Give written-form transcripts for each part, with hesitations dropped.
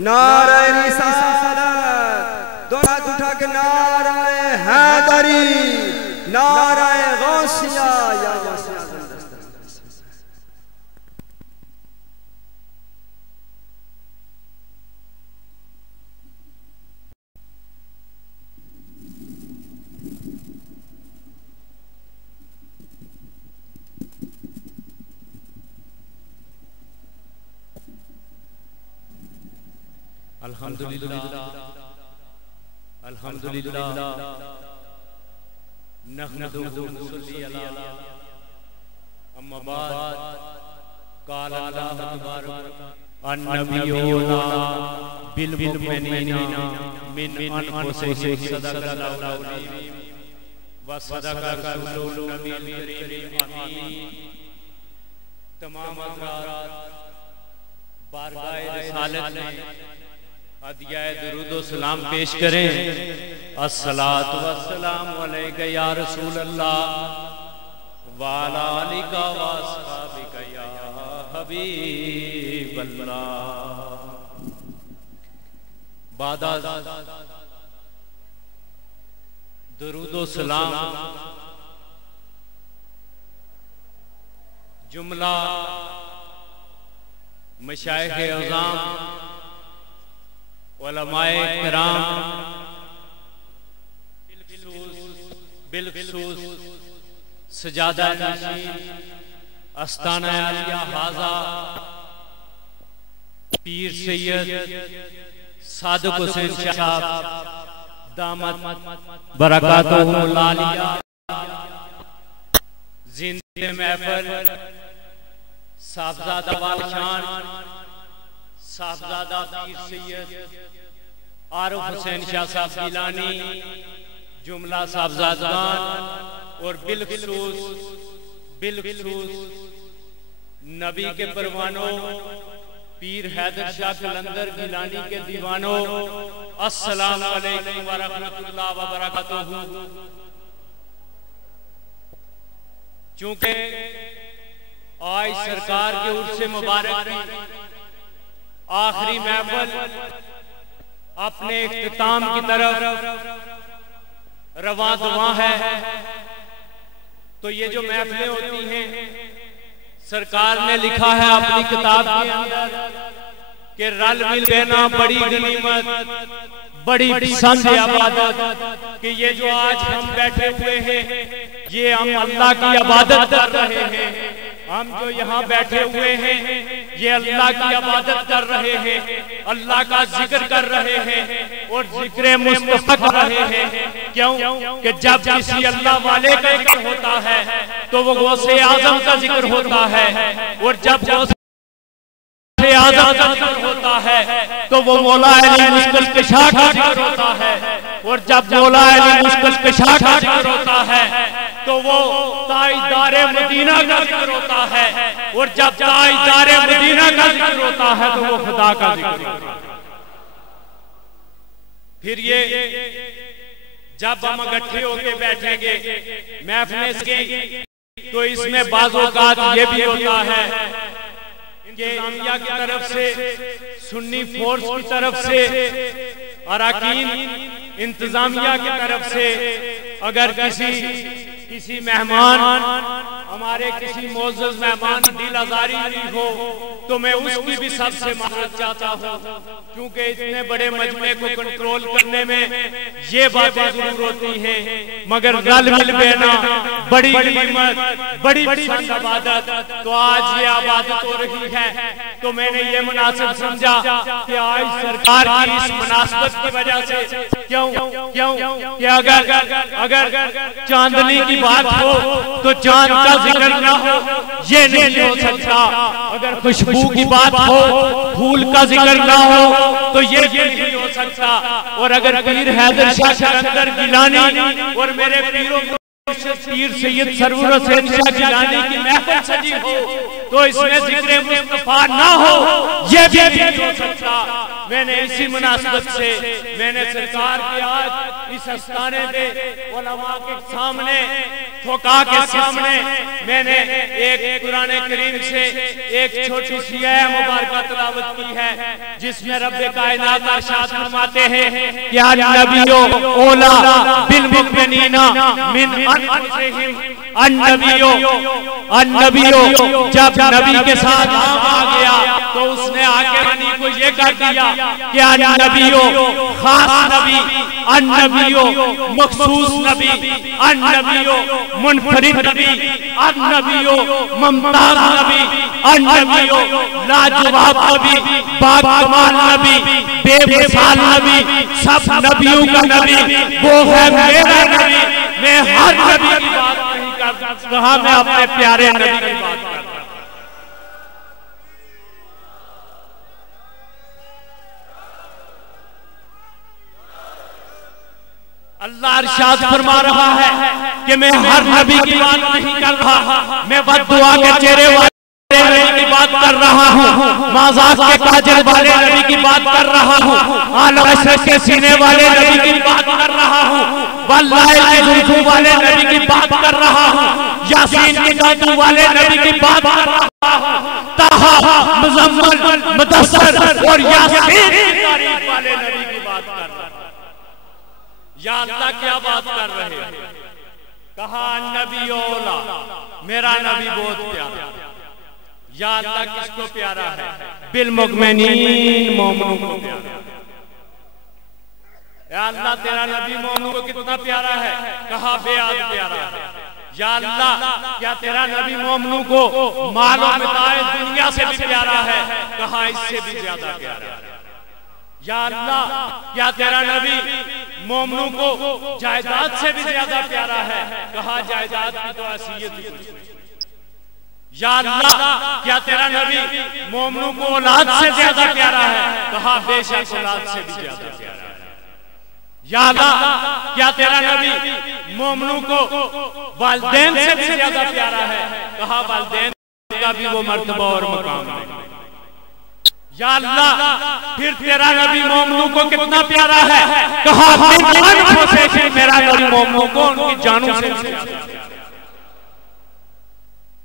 नारे रिसालत, दोनों हाथ उठा के नारे हैदरी, नारे गौसिया या गौसिया। अल्हम्दुलिल्लाह अल्हम्दुलिल्लाह नहमदुहु व नसल्ली अला अम्मा बाद क़ाल अल्लाह तबारक अन्नबियुना बिल मुमिनीना मिन अनफुसिहिम सदक़ल्लाहु व सदक़ा रसूलुल करीम अमीन। तमाम हज़रात बारगाह रिसालत में अदियाए दुरूद व सलाम पेश करें। अस्सलातु वस्सलामु अलैका या रसूल अल्लाह व अला आलिका व अस्हाबिका या हबीब अल्लाह। बादा दुरूद व सलाम जुमला मशाइख़ अज़ाम उलमाए किराम बिलखुसूस सजादा नशीन अस्ताना आलिया हाजा पीर सैयद सादिक हुसैन साहब दामत बरकातुहुल आलिया जिंदे महफिल साहबजादा वालशान साहबजादा पीर सैयद आरिफ हुसैन शाह साहब गिलानी जुमला साहबजादान और बिलखुसूस नबी के परवानों पीर हैदर शाह कलंदर गिलानी के दीवानों, अस्सलामु अलैकुम व रहमतुल्लाहि व बरकातुहू। चूंकि आज सरकार के उर्स मुबारक की आखिरी महफिल अपने इख्तिताम की तरफ रवां दुआ है, तो ये जो महफिलें होती हैं सरकार ने लिखा है अपनी किताब के अंदर कि रल मिल देना बड़ी गनीमत बड़ी पसंद इबादत, कि ये जो आज हम बैठे हुए हैं ये हम अल्लाह की इबादत कर रहे हैं। हम जो यहाँ बैठे हुए हैं ये अल्लाह की इबादत कर रहे हैं, अल्लाह का जिक्र कर रहे हैं और जिक्र मुस्तफा कर रहे हैं। क्यों कि जब किसी अल्लाह वाले का जिक्र होता है तो वो गौसे आजम का जिक्र होता है, और जब गौसे आजम का जिक्र होता है तो वो मौला अली मुश्किल कशा का जिक्र होता है, और जब मौला अली मुश्किल कशा का जिक्र होता है तो वो ताजदारे मदीना का जिक्र होता है, और जब ताजदारे मदीना का जिक्र होता है तो वो खुदा का जिक्र होता है। फिर ये जब हम इकट्ठे होके बैठेंगे महफिल के तो इसमें बाज़-ओ-क़ात ये भी होता है कि इंतज़ामिया की तरफ से सुन्नी फोर्स की तरफ से अरकान इंतज़ामिया की तरफ से अगर किसी मेहमान हमारे किसी मोअज़्ज़ज़ मेहमान की दिल आज़ारी हुई हो तो मैं उसकी भी सबसे माफ़रत चाहता हूँ, क्योंकि इतने बड़े मजमे को कंट्रोल करने में ये बातें जरूर होती हैं, मगर रल मिल बैठना बड़ी कीमत बड़ी इबादत। तो आज ये इबादत हो रही है तो मैंने ये मुनासिब समझा कि आज सरकार की इस मुनासिबत की वजह से क्यों कि अगर चांदनी की बात हो तो चांद का जिक्र ना हो ये नहीं हो सकता, अगर खुशबू की बात हो फूल का जिक्र ना हो तो ये नहीं हो सकता, और अगर पीर हैदर शाह कलंदर गिलानी और मेरे पीरों पीर सैयद सरवर हुसैन शाह गिलानी की महफिल सजी हो तो इसमें जिक्र मुस्तफा ना हो ये भी नहीं हो सकता। मैंने इसी मुनासिबत से मैंने सरकार के आज इस आस्थाने पे उलमा के सामने, फुक़हा के सामने मैंने एक कुरान करीम से एक छोटी सी आयत मुबारक तिलावत की है, जिसमें रब्बे कायनात इरशाद फरमाते हैं कि या नबियो ओला बिल मुमिनीना मिन अनफुसिहिम। अन्नबियो जब नबी के साथ नाम आ गया तो उसने आके बनी को ये कर दिया कि अन्नबियो खास नबी, अन्नबियो मखसूस नबी, अन्नबियो मुनफरिद नबी, अन्नबियो मुमताज नबी, अन्नबियो लाजवाब नबी, बाकमाल नबी, बेमिसाल नबी, सब नबियों का नबी वो है मेरा नबी। मैं हर नबी की बात नहीं करता, कहा मैं अपने प्यारे नबी की बात करता। अल्लाह इरशाद फरमा रहा है कि मैं हर नबी की बात नहीं कर रहा, मैं बद्दुआ के चेहरे वाले नबी की बात कर रहा हूँ, मजाक के काजल वाले नबी की बात कर रहा हूँ, आलम के सीने वाले नबी की बात कर रहा हूँ, वल्लाह जुल्फू वाले नबी की बात कर रहा हूँ, यासीन के दादू वाले नबी की बात कर रहा हूँ, ताहा मुज़म्मिल मुदस्सिर और यासीन की तारीफ वाले नबी की बात कर रहा हूँ। या अल्लाह क्या बात कर रहे हैं? कहा नबीओला, मेरा नबी बहुत प्यारा। या अल्लाह किसको प्यारा है? बिल मुमिनीन, मोमिनों को प्यारा। या अल्लाह तेरा नबी मोमिनों को कितना प्यारा है? कहा बेअद प्यारा है। या अल्लाह क्या तेरा नबी मोमिनों को मालो मिताए दुनिया से भी प्यारा है? कहा इससे भी ज्यादा प्यारा है। या अल्लाह क्या तेरा नबी मोमिनों को जायदाद से भी ज्यादा प्यारा है? कहा जायदाद की तो असीयत ही कुछ नहीं। या अल्लाह क्या तेरा नबी मोमिनों को औलाद से ज्यादा प्यारा है? कहा बेशक औलाद से भी ज्यादा प्यारा है। या अल्लाह क्या तेरा नबी मोमिनों को वालिदैन से भी ज्यादा प्यारा है? कहा वालिदैन का भी वो मर्तबा और मकाम है। या अल्लाह फिर तेरा नबी मोमिनों को कितना प्यारा है? कहा मेरा नबी मोमिनों को उनकी जानों से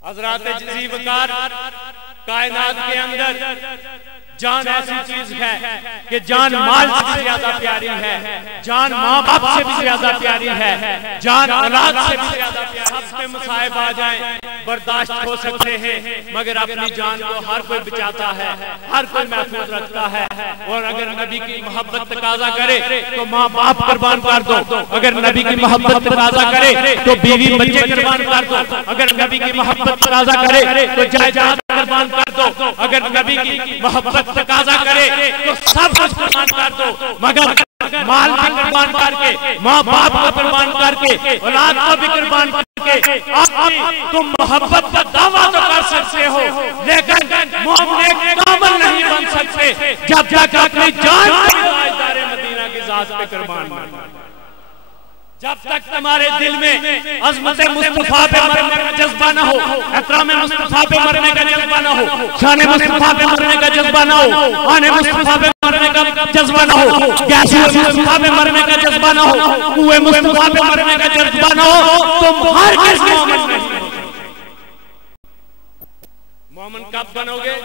हज़रात जीवकार कायनात के अंदर जान ऐसी चीज है कि जान माल से ज्यादा प्यारी है, जान माँ बाप से भी ज्यादा प्यारी है, जान औलाद से भी ज्यादा प्यारी। सब पे मुसाइब आ जाए बर्दाश्त हो सकते हैं, मगर अपनी जान को हर कोई बचाता है, हर कोई महफूज रखता है। और अगर नबी की मोहब्बत तकाजा करे तो माँ बाप कुर्बान कर दो, अगर नबी की मोहब्बत तकाजा करे तो बीवी बच्चे कुर्बान कर दो, अगर नबी की मोहब्बत तकाजा करे तो जायदाद कुर्बान कर दो, अगर नबी की मोहब्बत तकाजा करे तो सब कुछ कुर्बान कर दो, मगर माल भी कुर्बान करके, माँ बाप को कुर्बान करके, औलाद को भी कुर्बान करके तुम मोहब्बत का दावा तो कर सकते हो, लेकिन मोमिन कामिल नहीं बन सकते जब तक अपनी जान ताजदारे मदीना की जात पे कुर्बान न हो। जब तक तुम्हारे दिल में अज़मत मुस्तफा पे मरने का जज्बा न हो, एहतराम मुस्तफा पे मरने का जज्बा न हो, शान मुस्तफा पे मरने का जज्बा न हो, आने मुस्तफा पे मरने का जज्बा न हो, गैस मुस्तफा पे मरने का जज्बा न हो, कुएं मुस्तफा पे मरने का जज्बा न हो, तुम हर किस मोमिन नहीं हो। मोमिन कब बनोगे?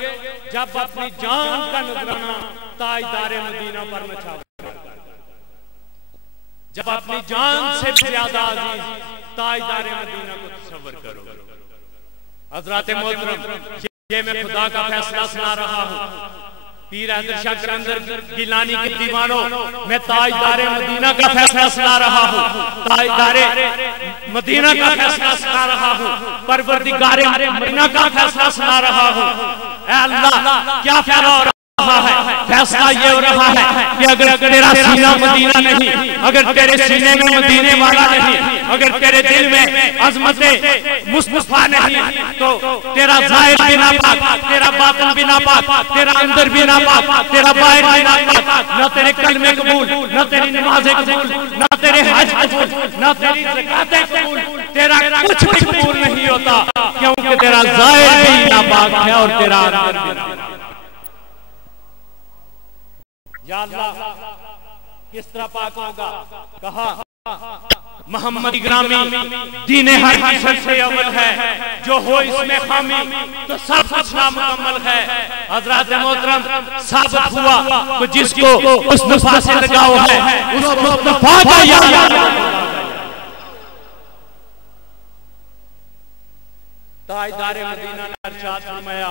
जब अपनी जान का नजराना ताजदारे मदीना पर नछाओ, जब अपनी जान से ज्यादा अजीज ताजदारे मदीना को तसव्वुर करो। हज़रात मोहतरम, ये मैं खुदा का फैसला सुना रहा हूँ। पीर हैदर शाह कलंदर गिलानी के दीवानों, मैं ताजदारे मदीना का फैसला सुना रहा हूँ, ताजदारे मदीना का फैसला सुना रहा हूँ, परवरदिगारे मदीना का फैसला सुना रहा हूँ। ऐ अल्लाह क्या फैसला हो रहा है? फैसला ये हो रहा है कि अगर तेरा सीना मदीना नहीं, अगर तेरे सीने में मदीने वाला नहीं, अगर तेरे दिल में अज़मते मुस्तफा नहीं, तो तेरा ज़ाहिर भी नापाक, तेरा बातिन भी नापाक, तेरा अंदर भी नापाक, तेरा बाहर भी नापाक, न तेरे कलमे कबूल, न तेरी नमाज़ें कबूल, न तेरे हज कबूल, न तेरी ज़कातें कबूल, तेरा कुछ भी कबूल नहीं होता, क्योंकि तेरा ज़ाहिर भी नापाक है और तेरा अंदर भी नापाक। या अल्लाह किस तरह पाक होगा? कहा मोहम्मद ग्रामी दीन हर की सबसे अव्वल है, जो हो इसमें खामी तो सब कुछ नामुकम्मल है। हजरत मोहतरम साबित हुआ तो जिसको मुस्तफा से लगाव है उस मुस्तफा का याद ताजदार मदीना ने इरशाद फरमाया,